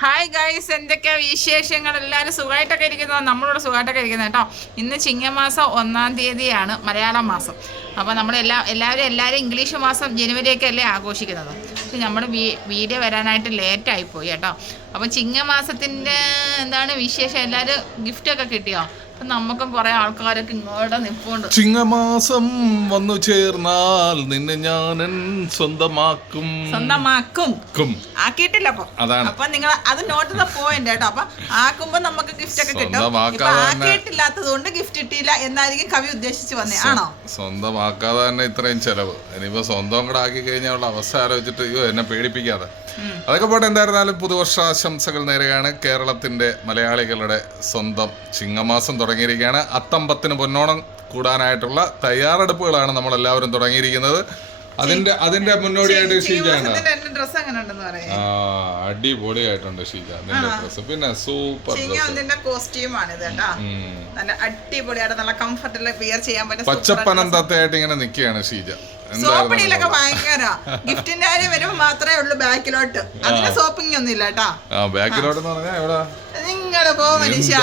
Hi guys, എന്തൊക്കെയാ വിശേഷങ്ങൾ? എല്ലാവരും സുഖമായിട്ടൊക്കെ ഇരിക്കുന്നത്? നമ്മളിവിടെ സുഖമായിട്ടൊക്കെ ഇരിക്കുന്നത് കേട്ടോ. ഇന്ന് ചിങ്ങമാസം 1-ാം തീയതിയാണ്, മലയാളം മാസം. അപ്പോൾ എല്ലാവരും ഇംഗ്ലീഷ് മാസം ജനുവരിയൊക്കെ അല്ലേ ആഘോഷിക്കുന്നത്. പക്ഷെ നമ്മൾ വീഡിയോ വരാനായിട്ട് ലേറ്റായിപ്പോയി കേട്ടോ. അപ്പോൾ ചിങ്ങമാസത്തിൻ്റെ എന്താണ് വിശേഷം? എല്ലാവരും ഗിഫ്റ്റൊക്കെ കിട്ടിയോ? അപ്പം നമുക്കും കുറേ ആൾക്കാരൊക്കെ ഇങ്ങോട്ട് നിൽപ്പുണ്ട്. ചിങ്ങമാസം വന്നു ചേർന്നാൽ നിന്നെ ഞാൻ സ്വന്തമാക്കും. ആക്കിയിട്ടില്ല അപ്പൊ നിങ്ങൾ അത് നോട്ട് ദ പോയിന്റ് കേട്ടോ. അപ്പൊ ആക്കുമ്പോ നമുക്ക് ഗിഫ്റ്റ് ഒക്കെ കിട്ടും. ആക്കിയിട്ടില്ലാത്തത് കൊണ്ട് ഗിഫ്റ്റ് കിട്ടിയില്ല എന്നായിരിക്കും കവി ഉദ്ദേശിച്ച് വന്നേ, ആണോ? സ്വന്തമാക്കാതെ തന്നെ ഇത്രയും ചെലവ്. ഇനിയിപ്പോ സ്വന്തം കൂടെ ആക്കി കഴിഞ്ഞാൽ അവസ്ഥ ആലോചിച്ചിട്ട് എന്നെ പേടിപ്പിക്കാതെ. അതൊക്കെ പോട്ടെ. എന്തായിരുന്നാലും പുതുവർഷാശംസകൾ നേരെയാണ്. കേരളത്തിന്റെ മലയാളികളുടെ സ്വന്തം ചിങ്ങമാസം തുടങ്ങിയിരിക്കുകയാണ്. അത്തമ്പത്തിന് പൊന്നോണം കൂടാനായിട്ടുള്ള തയ്യാറെടുപ്പുകളാണ് നമ്മളെല്ലാവരും തുടങ്ങിയിരിക്കുന്നത്. അതിന്റെ മുന്നോടിയായിട്ട് ഷീജ അടിപൊളിയായിട്ടുണ്ട്. ഷീജ അതിന്റെ ഡ്രസ് പിന്നെ സൂപ്പർ നല്ല കംഫർട്ടബിൾ വെയർ ചെയ്യാൻ പറ്റും. പച്ചപ്പനം തത്തയായിട്ട് ഇങ്ങനെ നിൽക്കുകയാണ് ഷീജ. സോപ്പടിയിലൊക്കെ ഭയങ്കര ഗിഫ്റ്റിന്റെ കാര്യം വരുമ്പോ മാത്രമേ ഉള്ളൂ ബാക്കിലോട്ട്. അതിന് സോപ്പിംഗ് ഒന്നും ഇല്ല കേട്ടോ. ബാക്കിലോട്ട് എവിടെ നിങ്ങള് പോ മനുഷ്യ.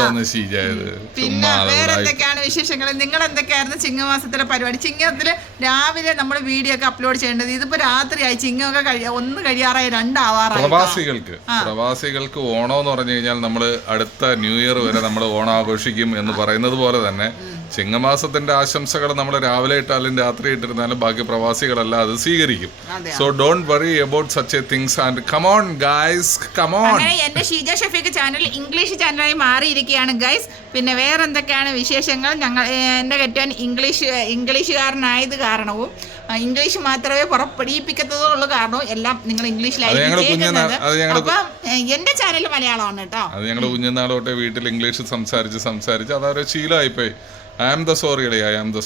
പിന്നെ വേറെ എന്തൊക്കെയാണ് വിശേഷങ്ങൾ? നിങ്ങൾ എന്തൊക്കെയായിരുന്നു ചിങ്ങമാസത്തിലെ പരിപാടി? ചിങ്ങത്തില് രാവിലെ നമ്മൾ വീഡിയോ ഒക്കെ അപ്ലോഡ് ചെയ്യേണ്ടത്. ഇതിപ്പോ രാത്രിയായി, ചിങ്ങമൊക്കെ ഒന്ന് കഴിയാറായി, 2 ആവാറായി. പ്രവാസികൾക്ക് ഓണം എന്ന് പറഞ്ഞു കഴിഞ്ഞാൽ നമ്മള് അടുത്ത ന്യൂ ഇയർ വരെ നമ്മൾ ഓണം ആഘോഷിക്കും എന്ന് പറയുന്നത് പോലെ തന്നെ ചിങ്ങമാസത്തിന്റെ ആശംസകൾ നമ്മൾ രാവിലെ ഇട്ടാലും രാത്രി ഇട്ടിരുന്നാലും ബാക്കി പ്രവാസികളെല്ലാം അത് സ്വീകരിക്കും. So don't worry about such a things and come on guys, come on. എന്റെ ഷീജ ഷഫീഖ് ചാനൽ ഇംഗ്ലീഷ് ചാനലായി മാറിയിരിക്കുകയാണ് ഗൈസ്. പിന്നെ വേറെ എന്തൊക്കെയാണ് വിശേഷങ്ങൾ? എന്റെ കെട്ടിയവൻ ഇംഗ്ലീഷുകാരനായത് കാരണവും ഇംഗ്ലീഷ് മാത്രമേ പുറപ്പെടുവിപ്പിക്കത്തുള്ളൂ കാരണവും എല്ലാം നിങ്ങൾ ഇംഗ്ലീഷിലായിരിക്കും. അപ്പം എന്റെ ചാനൽ മലയാളമാണ് കേട്ടോ. അത് ഞങ്ങൾ കുഞ്ഞുനാൾ തൊട്ടേ വീട്ടിൽ ഇംഗ്ലീഷ് സംസാരിച്ച് അതൊരു ശീലമായിപ്പോയി. I am the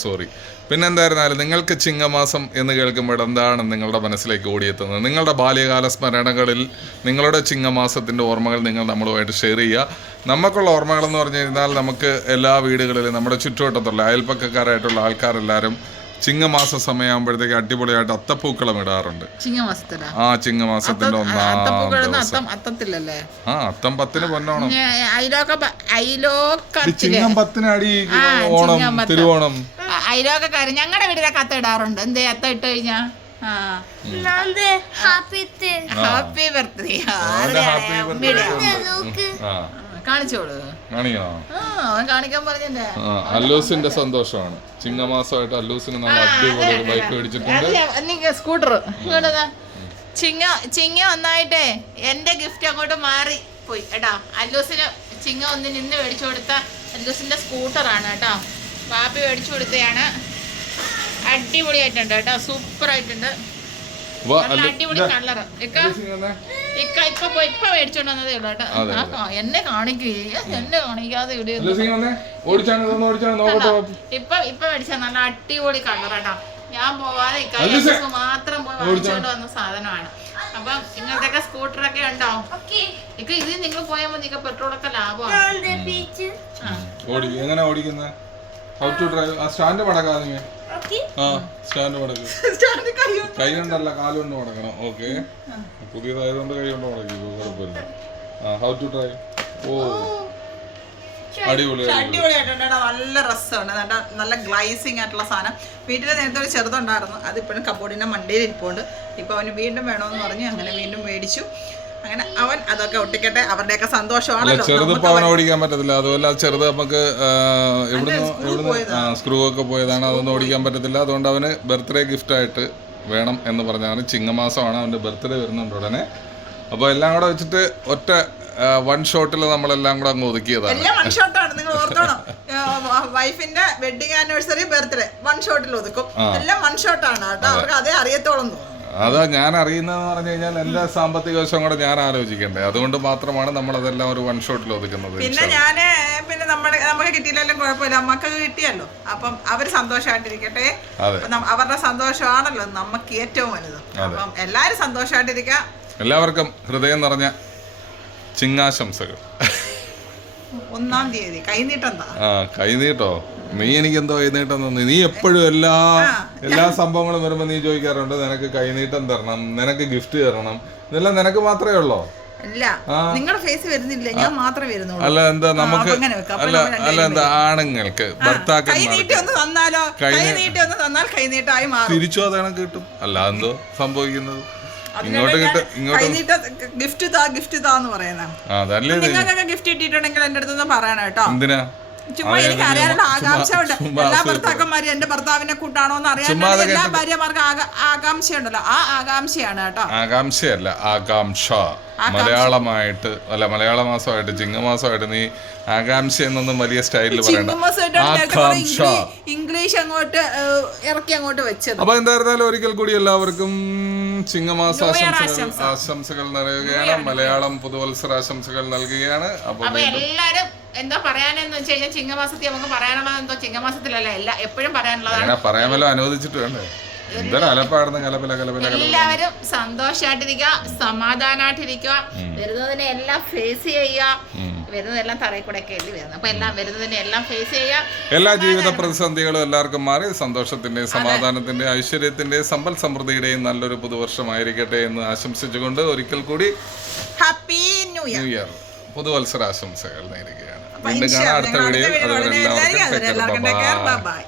sorry. പിന്നെ എന്തായിരുന്നാലും നിങ്ങൾക്ക് ചിങ്ങമാസം എന്ന് കേൾക്കുമ്പോൾ എന്താണ് നിങ്ങളുടെ മനസ്സിലേക്ക് ഓടിയെത്തുന്നത്? നിങ്ങളുടെ ബാല്യകാല സ്മരണകളിൽ നിങ്ങളുടെ ചിങ്ങമാസത്തിൻ്റെ ഓർമ്മകൾ നിങ്ങൾ നമ്മളുമായിട്ട് ഷെയർ ചെയ്യുക. നമുക്കുള്ള ഓർമ്മകൾ എന്ന് പറഞ്ഞു കഴിഞ്ഞാൽ നമുക്ക് എല്ലാ വീടുകളിലും നമ്മുടെ ചുറ്റുവട്ടത്തുള്ള അയൽപ്പക്കക്കാരായിട്ടുള്ള ആൾക്കാരെല്ലാവരും ചിങ്ങമാസ സമയമാകുമ്പോഴത്തേക്ക് അടിപൊളിയായിട്ട് അത്തപ്പൂക്കളം ഇടാറുണ്ട്. ചിങ്ങമാസത്തിന്റെ 1-ാം ദിവസം. അത്തം 10-ന് പൊന്നോണം. ചിങ്ങം 10-ന് അടി ഓണം, തിരുവോണം. അയലോക്കാര് ഞങ്ങളുടെ വീട്ടിലൊക്കെ അത്ത ഇടാറുണ്ട്. എന്തേ അത്ത ഇട്ട് കഴിഞ്ഞാ ഹാപ്പി ബർത്ത്ഡേ കാണിച്ചോളൂ. കാണിക്കാൻ പറഞ്ഞേ. അല്ലൂസിന്റെ സന്തോഷമാണ് ചിങ്ങമാസമായിട്ട്. അല്ലൂസിന് നല്ല അടിപൊളി ഒരു ബൈക്ക് മേടിച്ചിട്ടുണ്ട്, സ്കൂട്ടർ. ചിങ്ങ ഒന്നായിട്ടേ എന്റെ ഗിഫ്റ്റ് അങ്ങോട്ട് മാറി പോയി കേട്ടോ. അല്ലൂസിന് ചിങ്ങ ഒന്നിന് ഇന്ന് മേടിച്ചു കൊടുത്ത അല്ലൂസിന്റെ സ്കൂട്ടറാണ് കേട്ടോ. ബാപ്പി മേടിച്ചു കൊടുത്തതാണ്. അടിപൊളിയായിട്ടുണ്ട് കേട്ടോ, സൂപ്പർ ആയിട്ടുണ്ട്. അടിപൊളി കളറ്. ഇപ്പൊ മേടിച്ചോണ്ട് വന്നതേ ഉള്ളൂ കേട്ടോ. എന്നെ കാണിക്കാതെ ഇപ്പൊ മേടിച്ച നല്ല അടിപൊളി കളർ കേട്ടോ. ഞാൻ പോവാതെ മാത്രം പോയി മേടിച്ചോണ്ട് വന്ന സാധനമാണ്. അപ്പൊ ഇങ്ങനത്തെ സ്കൂട്ടറൊക്കെ ഉണ്ടോ? ഇത് നിങ്ങൾ പോയാൽ മതി. പെട്രോളൊക്കെ ലാഭമാണ്. How to drive. ആ സ്റ്റാൻഡ് മടക്കാതെ. സ്റ്റാൻഡ് മടക്ക്. കൈ കൊണ്ടല്ല, കാലുകൊണ്ട് മടക്കണം. ഓക്കെ, പുതിയതായതുകൊണ്ട് കൈ കൊണ്ട് മടക്കി, കുഴപ്പമില്ല. How to drive. അടിപൊളിയായിട്ടുണ്ട്. നല്ല രസമാണ്. നല്ല ഗ്ലൈസിങ് ആയിട്ടുള്ള സാധനം. വീട്ടിൽ നേരത്തെ ഒരു ചെറുതുണ്ടായിരുന്നു, അതിപ്പോഴും കബോർഡിന്റെ മണ്ടയിൽ ഇരിപ്പുണ്ട്. ഇപ്പൊ അവന് വീണ്ടും വേണമെന്ന് പറഞ്ഞു, അങ്ങനെ വീണ്ടും മേടിച്ചു. അങ്ങനെ അവൻ അതൊക്കെ ഒട്ടിക്കട്ടെ, അവരുടെയൊക്കെ സന്തോഷമാണല്ലോ. ചെറുത് അവൻ ഓടിക്കാൻ പറ്റത്തില്ല. അതുപോലെ ചെറുത് നമുക്ക് ഇവിടുന്ന് സ്ക്രൂ ഒക്കെ പോയതാണ്, അതൊന്നും ഓടിക്കാൻ പറ്റത്തില്ല. അതുകൊണ്ട് അവന് ബർത്ത്ഡേ ഗിഫ്റ്റ് ആയിട്ട് വേണം എന്ന് പറഞ്ഞാണ്. ചിങ്ങമാസമാണ്, അവന്റെ ബർത്ത്ഡേ വരുന്നുണ്ട് ഉടനെ. അപ്പൊ എല്ലാം കൂടെ വെച്ചിട്ട് ഒറ്റ വൺ ഷോട്ടിൽ നമ്മളെല്ലാം കൂടെ അങ്ങ് ഒതുക്കിയതാണ്. നിങ്ങൾ ഓർത്തോണം, വൈഫിന്റെ വെഡിങ് ആനിവേഴ്സറി, ബർത്ത്ഡേ വൺ ഷോട്ടിൽ ഒതുക്കും. എല്ലാം വൺ ഷോട്ടാണ് കേട്ടോ. അവർക്ക് അതേ അറിയത്തോളം. അതാ ഞാൻ അറിയുന്നതെന്ന് പറഞ്ഞു കഴിഞ്ഞാൽ എന്റെ സാമ്പത്തിക വശം കൂടെ ഞാൻ ആലോചിക്കണ്ടേ. അതുകൊണ്ട് മാത്രമാണ് നമ്മളതെല്ലാം ഒരു വൺ ഷോട്ടിൽ ഒതുക്കുന്നത്. പിന്നെ നമുക്ക് കിട്ടിയില്ലെങ്കിലും കുഴപ്പമില്ല, അമ്മക്ക് കിട്ടിയല്ലോ. അപ്പം അവര് സന്തോഷമായിട്ടിരിക്കട്ടെ. അവരുടെ സന്തോഷമാണല്ലോ നമുക്ക് ഏറ്റവും വലുത്. അപ്പം എല്ലാരും സന്തോഷമായിട്ടിരിക്കാം. എല്ലാവർക്കും ഹൃദയം നിറഞ്ഞ ചിങ്ങാശംസകൾ. 1-ാം തീയതി കൈനീട്ടോ. നീ എനിക്ക് എന്തോ കൈനീട്ടം തന്നു. നീ എപ്പോഴും എല്ലാ സംഭവങ്ങളും വരുമ്പോ നീ ചോദിക്കാറുണ്ട്, നിനക്ക് കൈനീട്ടം തരണം, നിനക്ക് ഗിഫ്റ്റ് തരണം. ഇതെല്ലാം നിനക്ക് മാത്രമേ ഉള്ളോ? അല്ല നിങ്ങളുടെ ഫേസ് വരുന്നില്ല, ഞാൻ മാത്രമേ വരുന്നുള്ളൂ. അല്ല എന്താ നമുക്ക് അല്ല എന്താ ആണുങ്ങൾക്ക് കൈനീട്ടി ഒന്ന് തന്നാലോ, കൈനീട്ടി ഒന്ന് തന്നാൽ കൈനീട്ടായി മാറും. തിരിച്ചു അതാണ് കിട്ടും. അല്ല എന്തോ സംഭവിക്കുന്നത്, ഇങ്ങോട്ട് കിട്ടും, ഇങ്ങോട്ട് ഗിഫ്റ്റ് താന്ന് പറയുന്നത്. നിങ്ങൾക്കൊക്കെ ഗിഫ്റ്റ് കിട്ടിയിട്ടുണ്ടെങ്കിൽ എന്റെ അടുത്തൊന്നും പറയണം കേട്ടോ. എന്തിനാ? ചുമ്മാ എനിക്ക് അറിയാനുള്ള ആകാംക്ഷ ഉണ്ട്. എല്ലാ ഭർത്താക്കന്മാരും എന്റെ ഭർത്താവിനെ കൂട്ടാണോ എന്ന് അറിയാൻ എല്ലാ ഭാര്യമാർക്ക് ആകാംക്ഷയുണ്ടല്ലോ, ആ ആകാംക്ഷയാണ് കേട്ടോ. ആകാംക്ഷയല്ല, ആകാംക്ഷ. മലയാളമായിട്ട് അല്ല, മലയാള മാസമായിട്ട് ചിങ്ങമാസമായിട്ട് നീ ആകാംക്ഷ എന്നൊന്നും വലിയ സ്റ്റൈലിൽ പറയണ്ട. ഇംഗ്ലീഷ് അങ്ങോട്ട് ഇറക്കി അങ്ങോട്ട് വെച്ചത്. അപ്പൊ എന്തായിരുന്നാലും ഒരിക്കൽ കൂടി എല്ലാവർക്കും ചിങ്ങമാസ ആശംസകൾ നൽകുകയാണ്. മലയാളം പുതുവത്സര ആശംസകൾ നൽകുകയാണ്. അപ്പൊ എല്ലാരും എന്താ പറയാനെന്ന് വെച്ച് കഴിഞ്ഞാൽ ചിങ്ങമാസത്തിൽ നമുക്ക് പറയാനുള്ളത് എന്തോ ചിങ്ങമാസത്തിലല്ല, എപ്പോഴും പറയാനുള്ളതാണ്. പറയാമല്ലോ, അനുവദിച്ചിട്ട് വേണ്ടേ? എല്ലാവരും സന്തോഷമായിട്ടിരിക്കുക, സമാധാനമായിട്ടിരിക്കുക, വരുന്നതിനെ എല്ലാം ഫേസ് ചെയ്യുക. വരുന്നതെല്ലാം തറയിൽ കൂടെ ഒക്കെ എഴുതി വരുന്നത്. അപ്പൊ എല്ലാം വരുന്നതിനെ എല്ലാം ഫേസ് ചെയ്യുക. എല്ലാ ജീവിത പ്രതിസന്ധികളും എല്ലാവർക്കും മാറി സന്തോഷത്തിന്റെയും സമാധാനത്തിന്റെയും ഐശ്വര്യത്തിന്റെയും സമ്പൽ സമൃദ്ധിയുടെയും നല്ലൊരു പുതുവർഷമായിരിക്കട്ടെ എന്ന് ആശംസിച്ചുകൊണ്ട് ഒരിക്കൽ കൂടി ഹാപ്പി ന്യൂ ഇയർ, പുതുവത്സര ആശംസകൾ നേരുകയാണ്. വീണ്ടും കാണാം അടുത്ത വീഡിയോയിൽ. എല്ലാവർക്കും ബൈ.